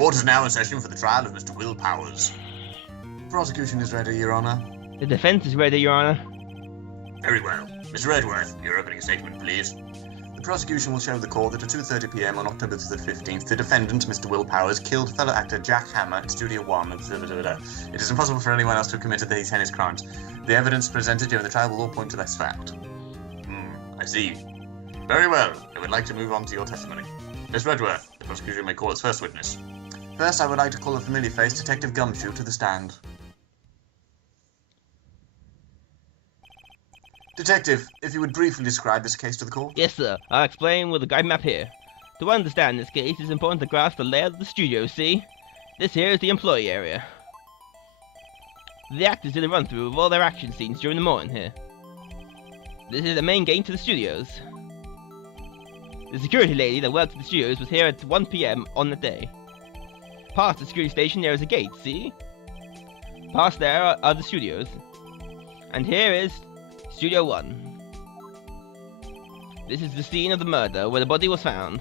court is now in session for the trial of Mr. Will Powers. Prosecution is ready, Your Honor. The defense is ready, Your Honor. Very well. Mr. Edworth, your opening statement, please. The prosecution will show the court that at 2:30 p.m. on October the 15th, the defendant, Mr. Will Powers, killed fellow actor Jack Hammer at Studio One. It is impossible for anyone else to have committed these heinous crimes. The evidence presented during the trial will all point to this fact. I see. Very well. I would like to move on to your testimony. Mr. Edworth, the prosecution may call its first witness. First, I would like to call a familiar face, Detective Gumshoe, to the stand. Detective, if you would briefly describe this case to the court. Yes, sir. I'll explain with a guide map here. To understand this case, it's important to grasp the layout of the studio, see? This here is the employee area. The actors did a run-through of all their action scenes during the morning here. This is the main gate to the studios. The security lady that worked at the studios was here at 1 p.m. on the day. Past the security station there is a gate, see? Past there are the studios. And here is Studio 1. This is the scene of the murder where the body was found.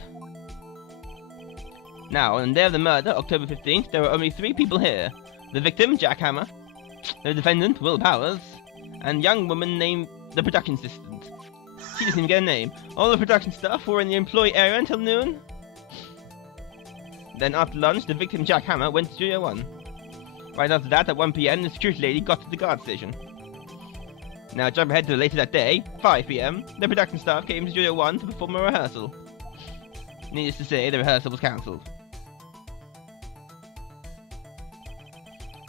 Now, on the day of the murder, October 15th, there were only 3 people here. The victim, Jack Hammer, the defendant, Will Powers, and a young woman named the production assistant. She doesn't even get a name. All the production staff were in the employee area until noon. Then after lunch, the victim, Jack Hammer, went to Studio 1. Right after that, at 1 p.m, the security lady got to the guard station. Now jump ahead to later that day, 5 p.m, the production staff came to Studio 1 to perform a rehearsal. Needless to say, the rehearsal was cancelled.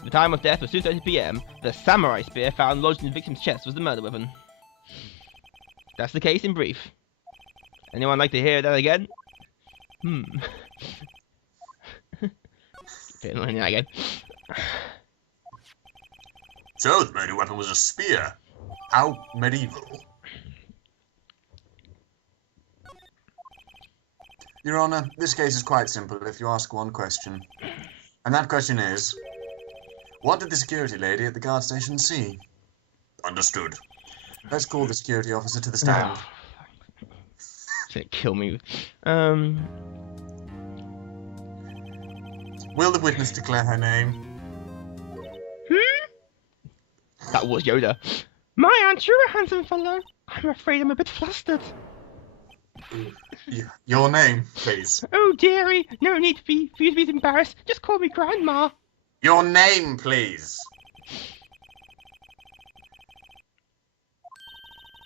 The time of death was 2:30 p.m. The samurai spear found lodged in the victim's chest was the murder weapon. That's the case in brief. Anyone like to hear that again? Again. So, the murder weapon was a spear. How medieval. Your Honor, this case is quite simple if you ask one question. And that question is, what did the security lady at the guard station see? Understood. Let's call the security officer to the stand. It's gonna kill me. Will the witness declare her name? That was Yoda. My aunt, you're a handsome fellow. I'm afraid I'm a bit flustered. Your name, please. Oh, dearie, no need for you to be embarrassed. Just call me Grandma. Your name, please.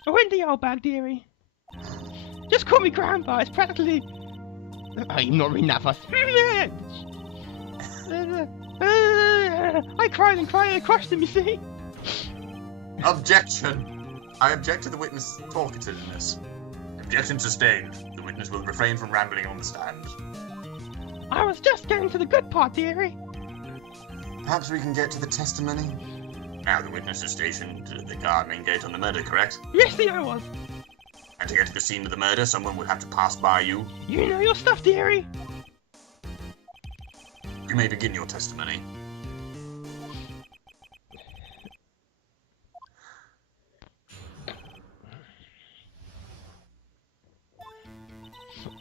Wendy Oldbag, dearie. Just call me Grandpa. It's practically. I'm not reading that fast. I cried and cried and crushed him, you see. Objection. I object to the witness' talkativeness. Objection sustained. The witness will refrain from rambling on the stand. I was just getting to the good part, dearie. Perhaps we can get to the testimony? Now the witness is stationed at the guard main gate on the murder, correct? Yes, I was. And to get to the scene of the murder, someone would have to pass by you? You know your stuff, dearie. You may begin your testimony.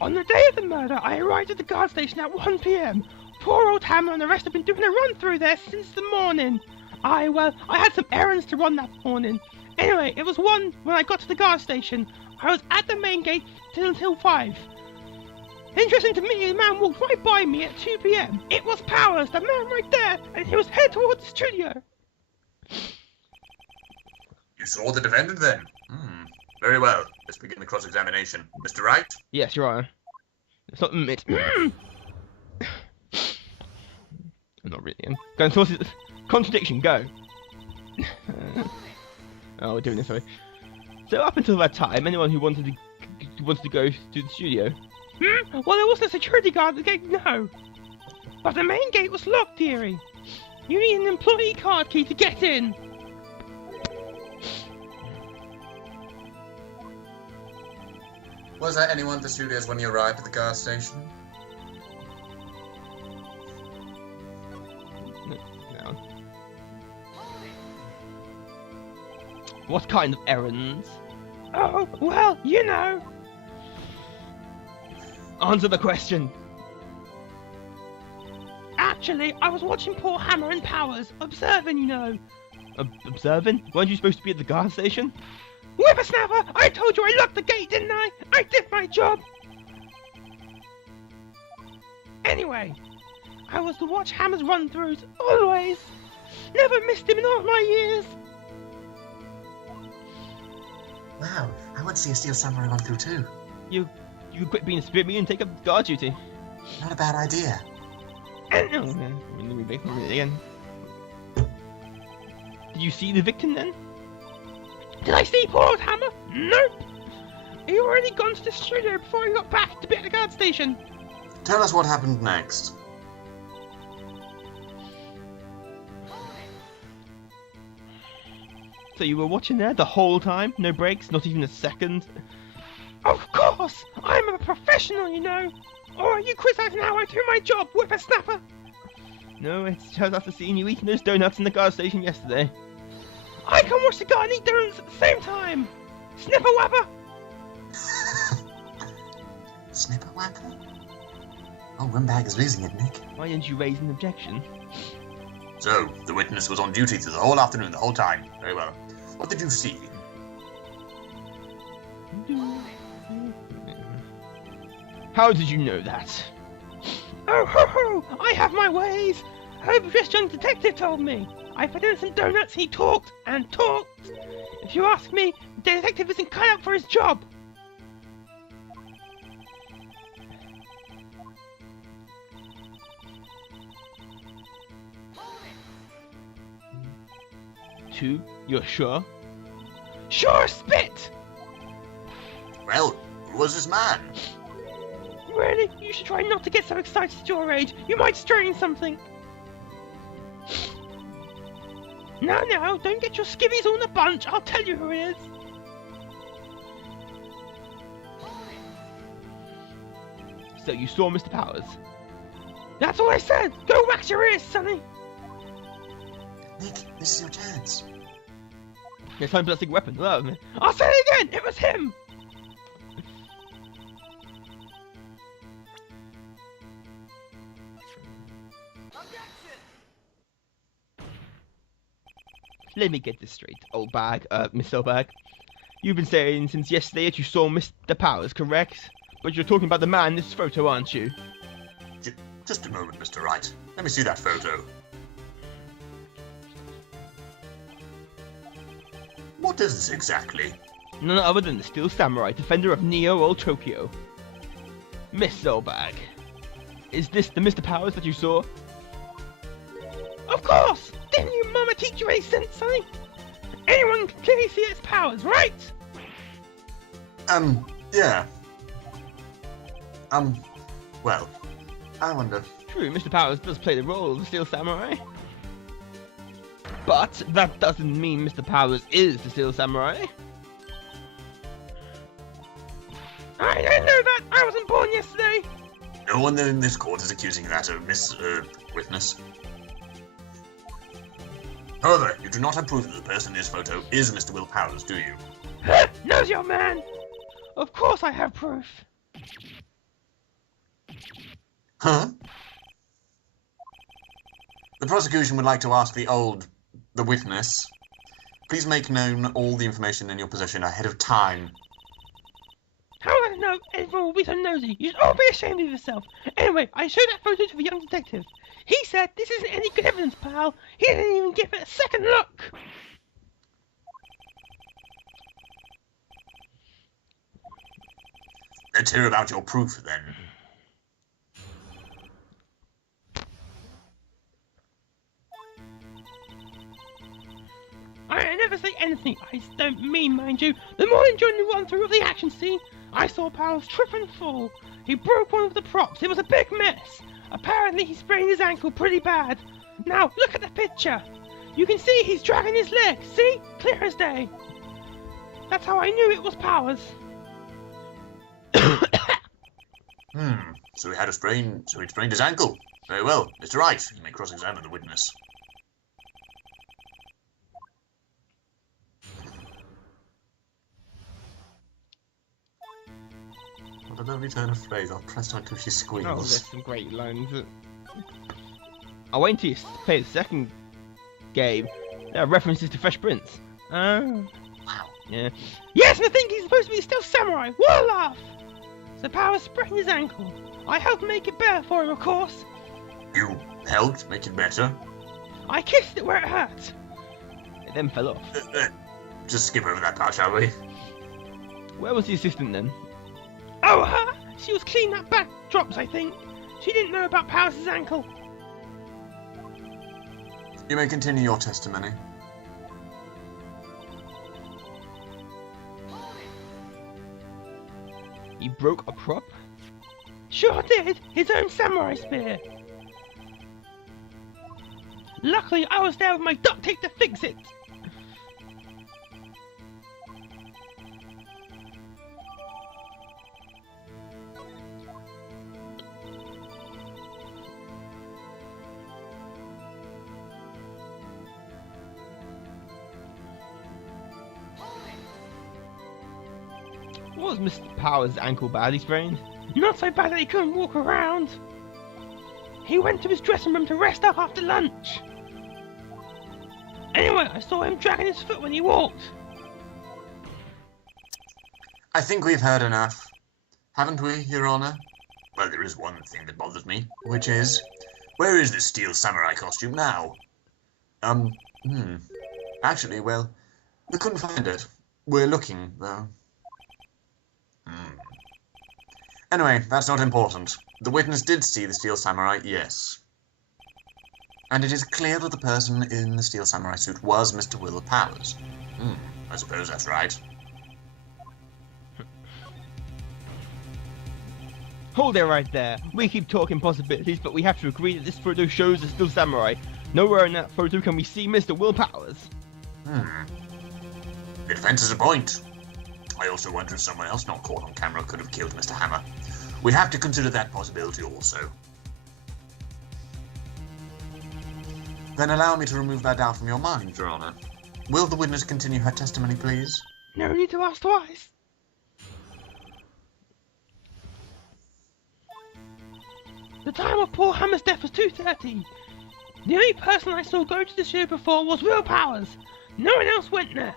On the day of the murder, I arrived at the guard station at 1 p.m. Poor old Hammer and the rest have been doing a run through there since the morning. I had some errands to run that morning. Anyway, it was 1 when I got to the guard station. I was at the main gate until 5. Interesting to me, a man walked right by me at 2 p.m. It was Powers, the man right there, and he was headed towards the studio. You saw the defendant then? Very well. Let's begin the cross-examination. Mr. Wright? Yes, Your Honor. It's not it's not really. Going towards it. Contradiction, go. Oh, we're doing this, sorry. So up until that time, anyone who wanted to go to the studio. Well, there wasn't a security guard at the gate, no. But the main gate was locked, dearie. You need an employee card key to get in. Was there anyone at the studios when you arrived at the guard station? No. What kind of errands? Oh, well, you know. Answer the question. Actually, I was watching poor Hammer and Powers, observing, you know. Observing? Weren't you supposed to be at the guard station? Whippersnapper! I told you I locked the gate, didn't I? I did my job! Anyway, I was to watch Hammer's run-throughs, always! Never missed him in all my years! Wow, I want to see a Steel Samurai run through too. You quit being a spirit medium and take up guard duty. Not a bad idea. Again. Did you see the victim then? Did I see poor old Hammer? Nope! He already gone to the studio before he got back to be at the guard station. Tell us what happened next. So you were watching there the whole time? No breaks? Not even a second? Of course! I'm a professional, you know! Or you criticize how I do my job, whippersnapper! No, it's just after seeing you eating those donuts in the guard station yesterday. I can watch the guard eat donuts at the same time! Snipper wapper! Snipper wapper? Oh, Oldbag is losing it, Nick. Why didn't you raise an objection? So, the witness was on duty through the whole afternoon, the whole time. Very well. What did you see? How did you know that? Oh ho ho! I have my ways! Overdressed young detective told me. I fed him some donuts, he talked and talked. If you ask me, the detective isn't cut out for his job. Two? You're sure? Sure, spit! Well, who was this man? Really? You should try not to get so excited at your age. You might strain something. No, don't get your skivvies all in a bunch. I'll tell you who it is. So you saw Mr. Powers? That's all I said. Go wax your ears, sonny. Nick, this is your chance. It's time plastic weapon. Love me. I'll say it again. It was him. Let me get this straight, Oldbag, Miss Oldbag. You've been saying since yesterday that you saw Mr. Powers, correct? But you're talking about the man in this photo, aren't you? Just a moment, Mr. Wright. Let me see that photo. What is this exactly? None other than the Steel Samurai, defender of Neo Old Tokyo. Miss Oldbag, is this the Mr. Powers that you saw? Of course! Didn't your mama teach you any sense, sonny? Anyone can clearly see its powers, right? Yeah. Well, I wonder. True, Mr. Powers does play the role of the Steel Samurai. But that doesn't mean Mr. Powers is the Steel Samurai. I didn't know that! I wasn't born yesterday! No one in this court is accusing that of Miss, Witness. However, you do not have proof that the person in this photo is Mr. Will Powers, do you? Knows your man! Of course I have proof. Huh? The prosecution would like to ask the witness, please make known all the information in your possession ahead of time. How would I know everyone will be so nosy? You should all be ashamed of yourself. Anyway, I showed that photo to the young detective. He said this isn't any good evidence, pal. He didn't even give it a second look. Let's hear about your proof, then. I never say anything I don't mean, mind you. The morning during the run-through of the action scene, I saw Powers trip and fall. He broke one of the props. It was a big mess. Apparently he sprained his ankle pretty bad. Now, look at the picture. You can see he's dragging his leg. See? Clear as day. That's how I knew it was Powers. So he had a sprain, so he'd sprained his ankle. Very well. Mr. Wright, you may cross-examine the witness. What a lovely turn of phrase. I'll press on until she squeals. Oh, there's some great lines. I'll wait until you play the second game. There are references to Fresh Prince. Wow. Yeah. Yes, and I think he's supposed to be still samurai. What a laugh! So Powers sprained his ankle. I helped make it better for him, of course. You helped make it better? I kissed it where it hurt. It then fell off. Just skip over that part, shall we? Where was the assistant then? Oh, her? She was cleaning up backdrops, I think. She didn't know about Powers' ankle. You may continue your testimony. He broke a prop? Sure did. His own samurai spear. Luckily, I was there with my duct tape to fix it. Was Mr. Powers' ankle badly sprained? Not so bad that he couldn't walk around. He went to his dressing room to rest up after lunch. Anyway, I saw him dragging his foot when he walked. I think we've heard enough. Haven't we, Your Honor? Well, there is one thing that bothers me, which is, where is this steel samurai costume now? Actually, well, we couldn't find it. We're looking, though. Anyway, that's not important. The witness did see the steel samurai, yes. And it is clear that the person in the steel samurai suit was Mr. Will Powers. I suppose that's right. Hold it right there. We keep talking possibilities, but we have to agree that this photo shows a steel samurai. Nowhere in that photo can we see Mr. Will Powers. It fences a point. I also wonder if someone else not caught on camera could have killed Mr. Hammer. We have to consider that possibility also. Then allow me to remove that doubt from your mind, Your Honor. Will the witness continue her testimony, please? No need to ask twice. The time of poor Hammer's death was 2:30. The only person I saw go to the show before was Will Powers. No one else went there.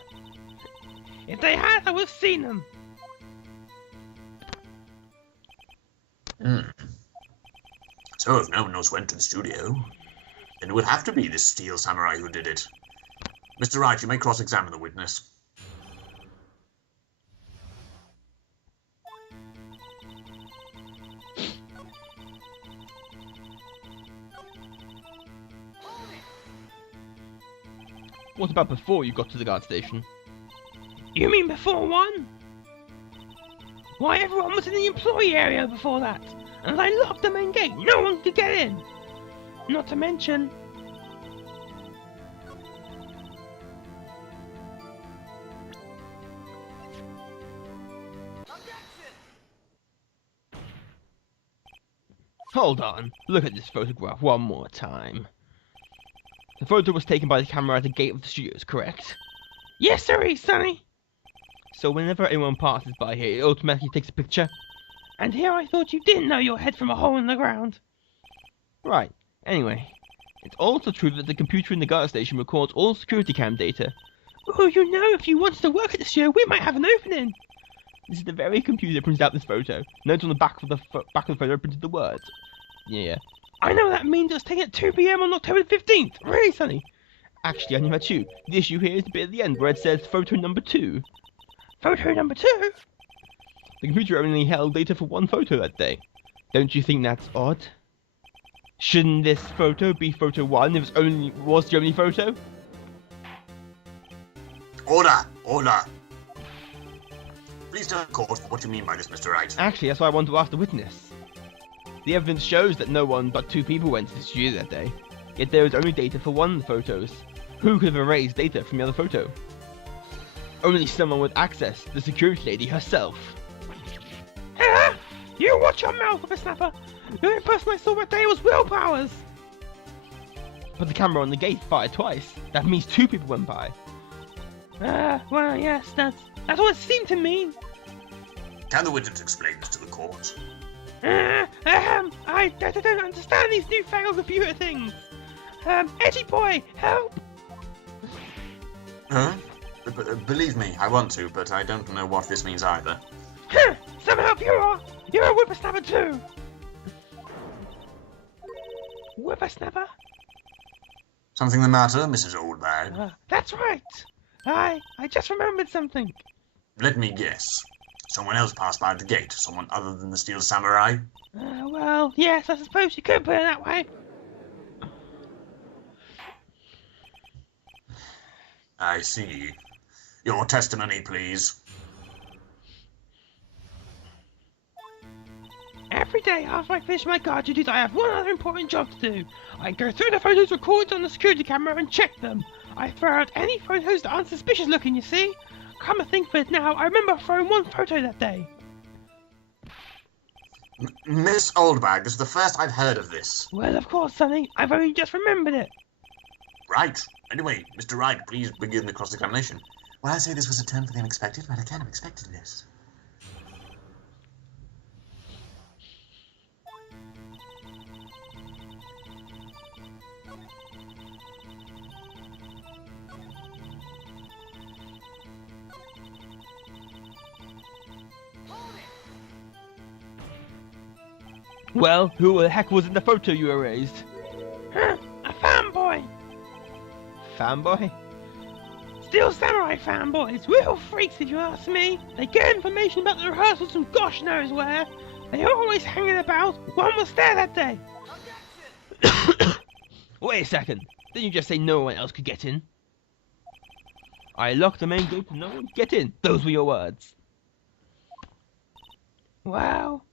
If they had, I would have seen them. So if no one else went to the studio, then it would have to be this steel samurai who did it. Mr. Wright, you may cross-examine the witness. What about before you got to the guard station? You mean before one? Why, everyone was in the employee area before that. And I locked the main gate. No one could get in. Not to mention... Hold on. Look at this photograph one more time. The photo was taken by the camera at the gate of the studios, correct? Yes, sir, Sonny. So whenever anyone passes by here, it automatically takes a picture? And here I thought you didn't know your head from a hole in the ground. Right. Anyway, it's also true that the computer in the guard station records all security cam data. Oh, you know, if you wanted to work at the show, we might have an opening. This is the very computer that printed out this photo. Note on the back of the photo printed the words. Yeah. I know that means it was taken at 2 PM on October 15th. Really, Sonny? Actually, I knew that too. The issue here is the bit at the end where it says photo number 2. Photo number 2? The computer only held data for one photo that day. Don't you think that's odd? Shouldn't this photo be photo 1 if it was the only photo? Order! Order! Please tell the court what you mean by this, Mr. Wright. Actually, that's why I want to ask the witness. The evidence shows that no one but 2 people went to the studio that day. Yet there is only data for one of the photos. Who could have erased data from the other photo? Only someone with access, the security lady herself. You watch your mouth, whippersnapper! The only person I saw that day was Will Powers! But the camera on the gate fired twice. That means 2 people went by. Well, yes, that's what it seemed to mean. Can the witness explain this to the court? I don't understand these newfangled computer things. Eddie boy, help! Huh? Believe me, I want to, but I don't know what this means either. Huh, some help you are! You're a whippersnapper too! Whippersnapper? Something the matter, Mrs. Oldbag? That's right! I just remembered something. Let me guess. Someone else passed by the gate, someone other than the Steel Samurai? Well, yes, I suppose you could put it that way. I see. Your testimony, please. Every day after I finish my guard duties, I have one other important job to do. I go through the photos recorded on the security camera and check them. I throw out any photos that aren't suspicious looking, you see. Come to think of it now, I remember throwing one photo that day. Miss Oldbag, this is the first I've heard of this. Well, of course, Sonny. I've only just remembered it. Right. Anyway, Mr. Wright, please begin the cross-examination. Well, I say this was a turn for the unexpected, but I can't have expected this. Well, who the heck was in the photo you erased? Huh? A fanboy. Fanboy? Steel Samurai fanboys. Real freaks, if you ask me. They get information about the rehearsals from gosh knows where. They're always hanging about. One was there that day. Wait a second. Didn't you just say no one else could get in? I locked the main gate and no one could get in. Those were your words. Well,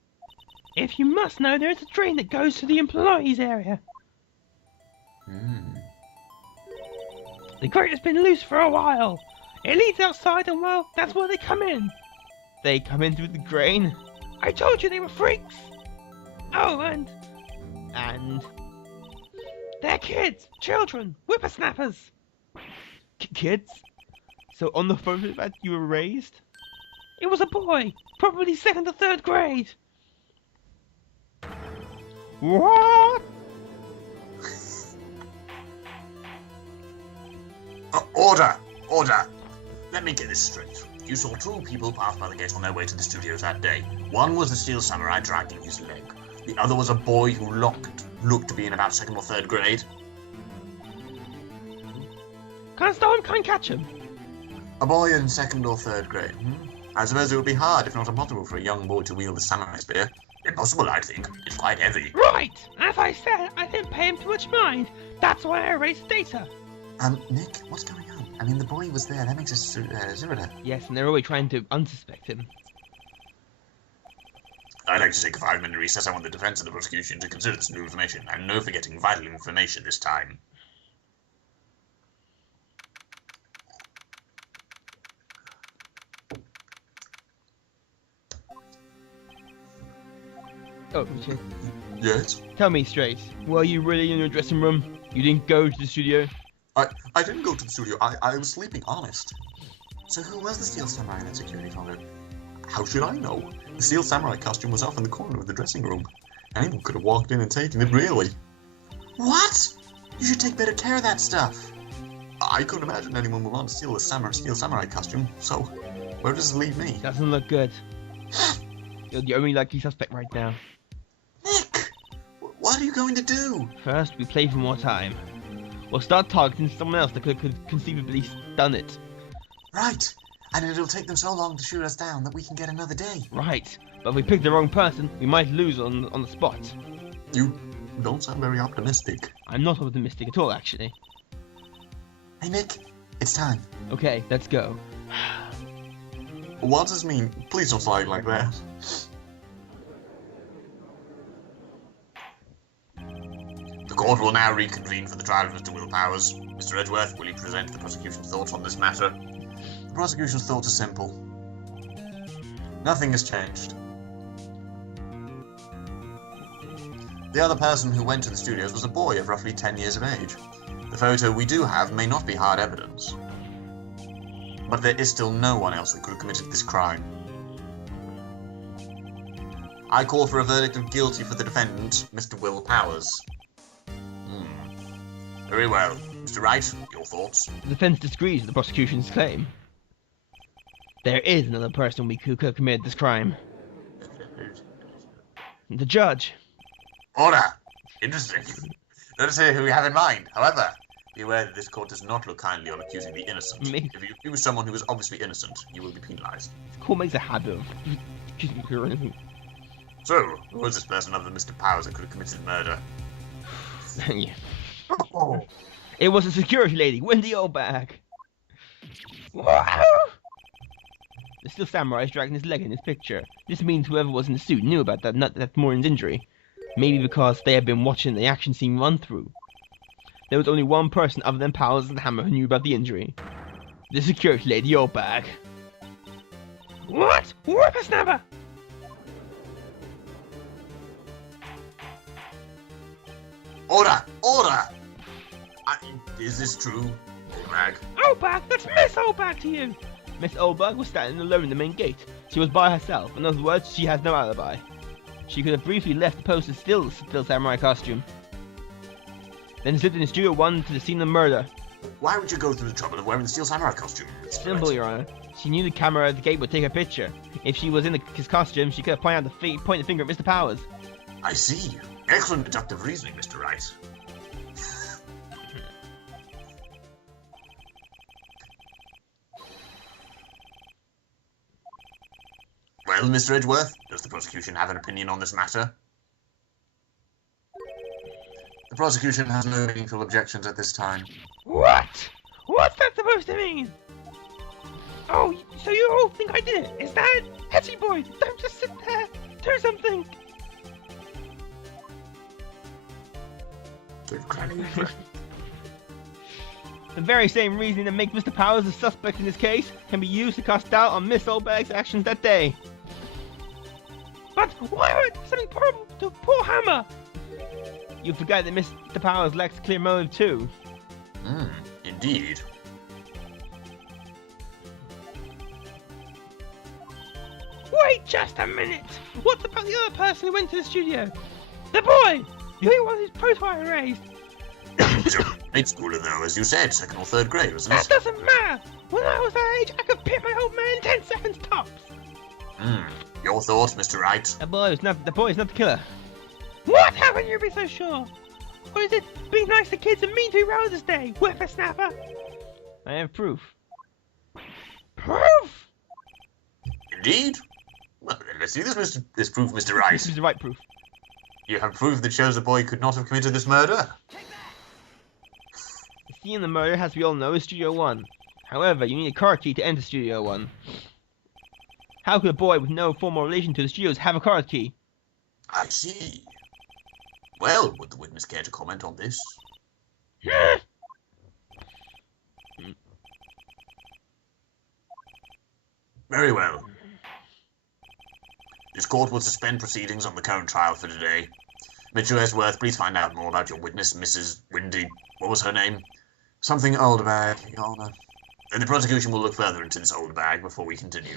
if you must know, there is a drain that goes to the employees area. The grate has been loose for a while. It leads outside and, well, that's where they come in. They come in through the drain? I told you they were freaks. Oh, and they're kids, children, whippersnappers. Kids? So on the photo that you erased? It was a boy, probably 2nd or 3rd grade. What? Order! Order! Let me get this straight. You saw two people pass by the gate on their way to the studios that day. One was the Steel Samurai dragging his leg. The other was a boy who looked to be in about 2nd or 3rd grade. Can't stop him, can't catch him. A boy in 2nd or 3rd grade. I suppose it would be hard, if not impossible, for a young boy to wield a samurai spear. Impossible, I think. It's quite heavy. Right! As I said, I didn't pay him too much mind. That's why I erased data. Nick, what's going on? I mean, the boy was there. That makes us Zirida. Yes, and they're always trying to unsuspect him. I'd like to take a 5-minute recess. I want the defense and the prosecution to consider this new information, and no forgetting vital information this time. Oh, Richard. Yes? Tell me straight. Were you really in your dressing room? You didn't go to the studio? I didn't go to the studio. I was sleeping, honest. So who was the Steel Samurai in that security photo? How should I know? The Steel Samurai costume was off in the corner of the dressing room. Anyone could have walked in and taken it, really. What? You should take better care of that stuff. I couldn't imagine anyone would want to steal the Steel Samurai costume, so where does it leave me? Doesn't look good. You're the only likely suspect right now. Nick! What are you going to do? First, we play for more time. We'll start targeting someone else that could conceivably done it. Right. And it'll take them so long to shoot us down that we can get another day. Right. But if we pick the wrong person, we might lose on the spot. You don't sound very optimistic. I'm not optimistic at all, actually. Hey, Nick. It's time. Okay, let's go. What does this mean? Please don't lie like that. The court will now reconvene for the trial of Mr. Will Powers. Mr. Edgeworth, will you present the prosecution's thoughts on this matter? The prosecution's thoughts are simple. Nothing has changed. The other person who went to the studios was a boy of roughly 10 years of age. The photo we do have may not be hard evidence, but there is still no one else that could have committed this crime. I call for a verdict of guilty for the defendant, Mr. Will Powers. Very well. Mr. Wright, your thoughts? The defense disagrees with the prosecution's claim. There is another person who could have committed this crime. The judge. Order! Interesting. Let us hear who we have in mind. However, be aware that this court does not look kindly on accusing the innocent. Me. If you accuse someone who is obviously innocent, you will be penalized. The court makes a habit of accusing people or anything. So, who was this person other than Mr. Powers that could have committed murder? Yeah. Oh. It was a security lady, Wendy Oldbag. Wow! The steel samurai is dragging his leg in this picture. This means whoever was in the suit knew about that Morin's injury. Maybe because they had been watching the action scene run through. There was only one person other than Powers and Hammer who knew about the injury. The security lady Oldbag. What? Whippersnapper! Order! Order! Is this true, Oldbag? Oldbag, that's Miss Oldbag to you! Miss Oldbag was standing alone in the main gate. She was by herself. In other words, she has no alibi. She could have briefly left the post in still samurai costume. Then slipped in Studio 1 to the scene of murder. Why would you go through the trouble of wearing the steel samurai costume? Simple, Your Honor. She knew the camera at the gate would take her picture. If she was in his costume, she could have pointed the finger at Mr. Powers. I see. Excellent deductive reasoning, Mr. Wright. Well, Mr. Edgeworth, does the prosecution have an opinion on this matter? The prosecution has no meaningful objections at this time. What? What's that supposed to mean? Oh, so you all think I did it? Is that it? Hetty boy, don't just sit there. Do something. The very same reasoning that makes Mr. Powers a suspect in this case can be used to cast doubt on Miss Oldbag's actions that day. But why would something horrible to poor Hammer? You forget that Mr. Powers lacks clear motive too. Indeed. Wait just a minute. What about the other person who went to the studio? The boy! The only one whose profile erased. He's a grade schooler, though, as you said, 2nd or 3rd grade, wasn't That it? doesn't matter. When I was that age, I could pit my old man in 10 seconds tops. Your thoughts, Mr. Wright? The boy is not the killer. What? How can you be so sure? Or is it being nice to kids and mean to Rose's Day, whippersnapper? I have proof. Proof? Indeed? Well, then let's see this proof, Mr. Wright. This is the right proof. You have proof that shows the boy could not have committed this murder? The scene of the murder, as we all know, is Studio 1. However, you need a card key to enter Studio 1. How could a boy with no formal relation to the studios have a card key? I see. Well, would the witness care to comment on this? Very well. This court will suspend proceedings on the current trial for today. Mr. Edgeworth, please find out more about your witness, Mrs. Windy. What was her name? Something Oldbag, Your Honor. And the prosecution will look further into this Oldbag before we continue.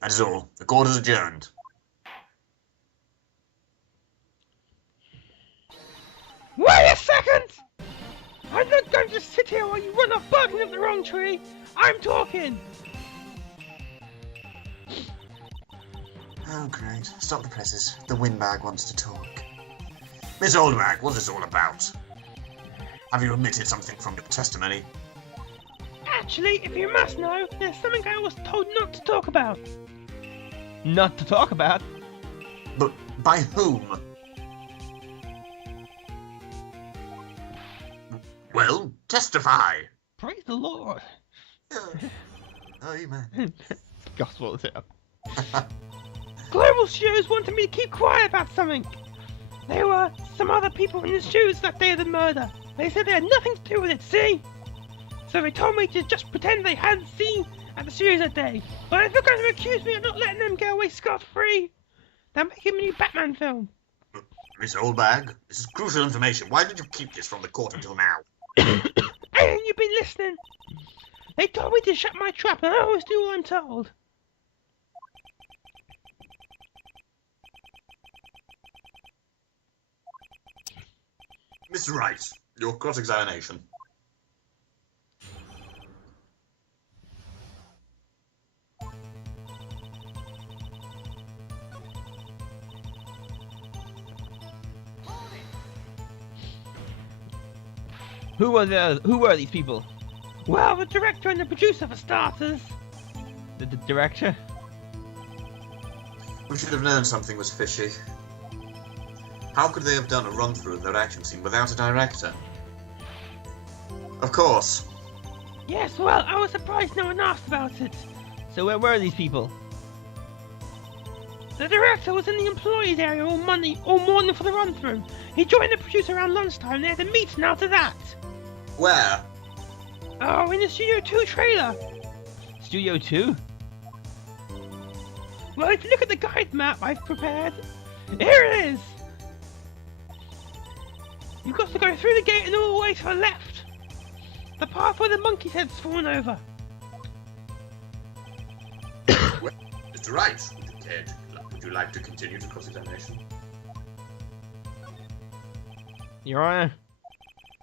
That is all. The court is adjourned. Wait a second! I'm not going to sit here while you run off barking up the wrong tree. I'm talking. Oh, great. Stop the presses. The windbag wants to talk. Miss Oldbag, what's this all about? Have you omitted something from your testimony? Actually, if you must know, there's something I was told not to talk about. Not to talk about. But by whom? Well, testify. Praise the Lord. Amen. Gospel is it. Global Studios wanted me to keep quiet about something. There were some other people in the studios that day of the murder. They said they had nothing to do with it, see? So they told me to just pretend they hadn't seen at the studios that day. But if you're going to accuse me of not letting them get away scot-free, then make him a new Batman film. Miss Oldbag, this is crucial information. Why did you keep this from the court until now? Ain't you been listening? They told me to shut my trap, and I always do what I'm told. Mr. Wright, Your cross-examination. Who were these people? Well, the director and the producer for starters. The director? We should have known something was fishy. How could they have done a run-through of their action scene without a director? Of course. Yes, well, I was surprised no one asked about it. So where were these people? The director was in the employees area all morning for the run-through. He joined the producer around lunchtime and they had a meeting after that. Where? Oh, in the Studio 2 trailer. Studio 2? Well, if you look at the guide map I've prepared, here it is. You've got to go through the gate and all the way to the left. The path where the monkey's head's fallen over. Well, Mr. Wright, would you like to continue the cross-examination? Your Honor,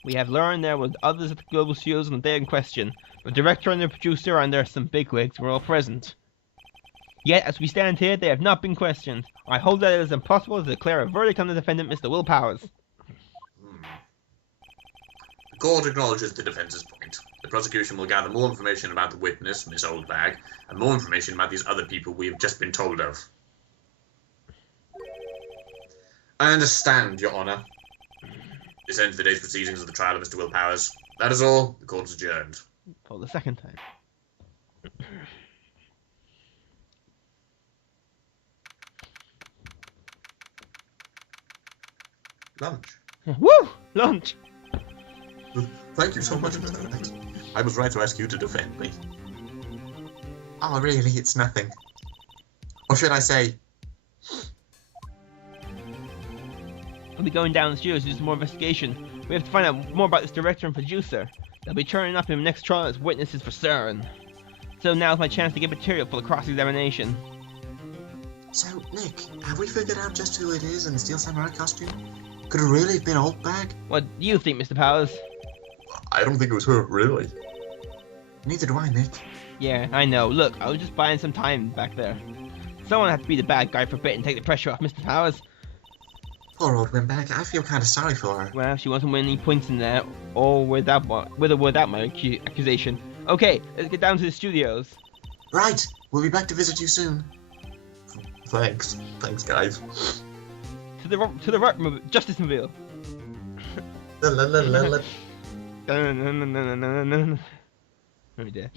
we have learned there were others at the Global Studios on the day in question. The director and the producer and there are some bigwigs were all present. Yet, as we stand here, they have not been questioned. I hold that it is impossible to declare a verdict on the defendant, Mr. Will Powers. The court acknowledges the defense's point. The prosecution will gather more information about the witness, Miss Oldbag, and more information about these other people we have just been told of. I understand, Your Honor. This ends the day's proceedings of the trial of Mr. Will Powers. That is all. The court is adjourned. For the second time. Lunch. Woo! Lunch! Thank you so much, Mr. Wright. I was right to ask you to defend me. Oh, really? It's nothing. Or should I say... We'll be going down the studios to do some more investigation. We have to find out more about this director and producer. They'll be turning up in the next trial as witnesses for CERN. So now's my chance to get material for the cross-examination. So, Nick, have we figured out just who it is in the Steel Samurai costume? Could it really have been Oldbag? What do you think, Mr. Powers? I don't think it was her, really. Neither do I, Nick. Yeah, I know. Look, I was just buying some time back there. Someone had to be the bad guy for a bit and take the pressure off Mr. Powers. Poor old Wimback, I feel kind of sorry for her. Well, she wasn't winning any points in there, or without my accusation. Okay, let's get down to the studios. Right, we'll be back to visit you soon. Thanks, guys. To the Wright Justice Mobile. La la la la la. Let me do.